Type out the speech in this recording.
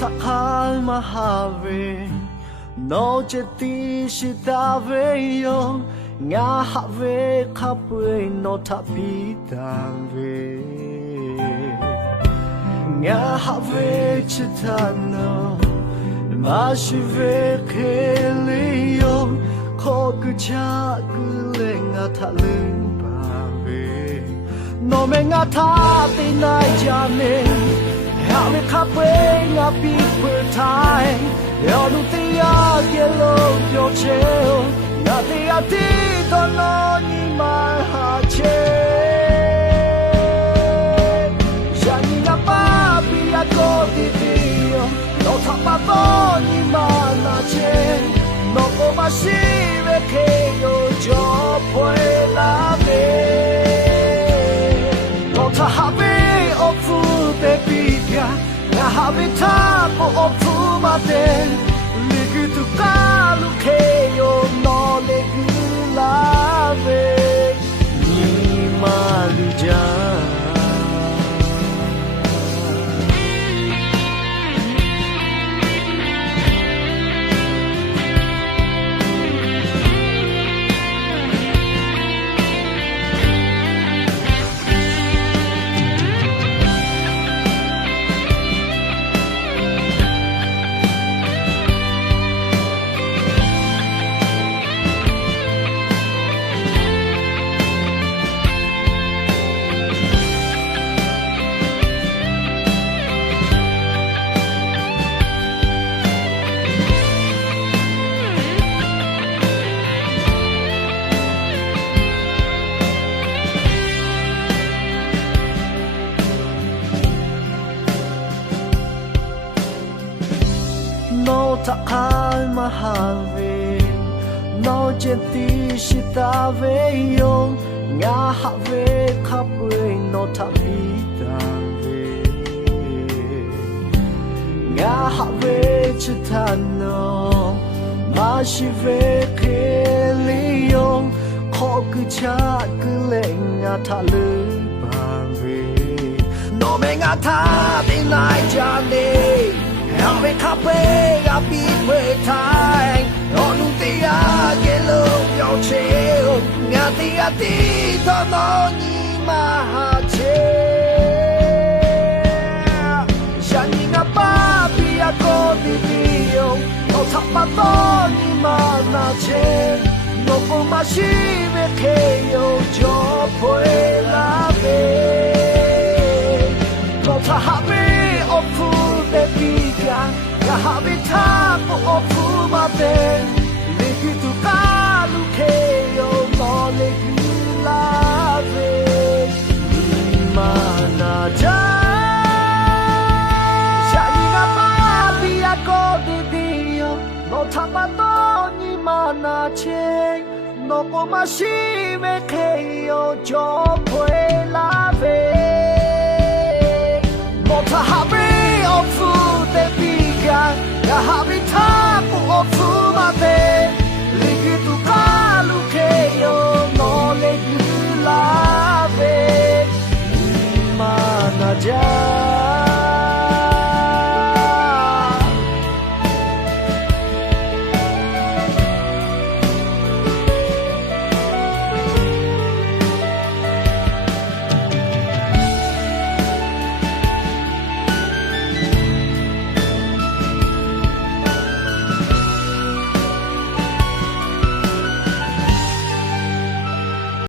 takal mahave no jeti shitave nga have kapwe no tapitave nga have chitano mashive kelio kokucha kulenga talumbave no menga tapi nai jane have kapwe nga people time yo no tia yellow your chair nothing I did don't know in my heart shining up baby I go the video no top my phone in my chair no go my shire ke yo job boy love no to have of food baby na have it top of food my day ligue to kalu ke yo no love ni maluja no takal mahave no jeti shitave yo nga have kapwe no tapitave nga have chitano mashive kelio kokucha kulenga talubave no menga tabi nai jane have kape a big time on tia yellow your chair ngati ati tono ni mahache shining up baby a go video no top my phone ni manache no for my shive ke yo job boy love no to have of food baby ya have it top of food my day ligue to kalu ke yo no love manaja shining up baby I go the video no tamato ni manache no koma shime ke yo job boy love no to have of food baby ya have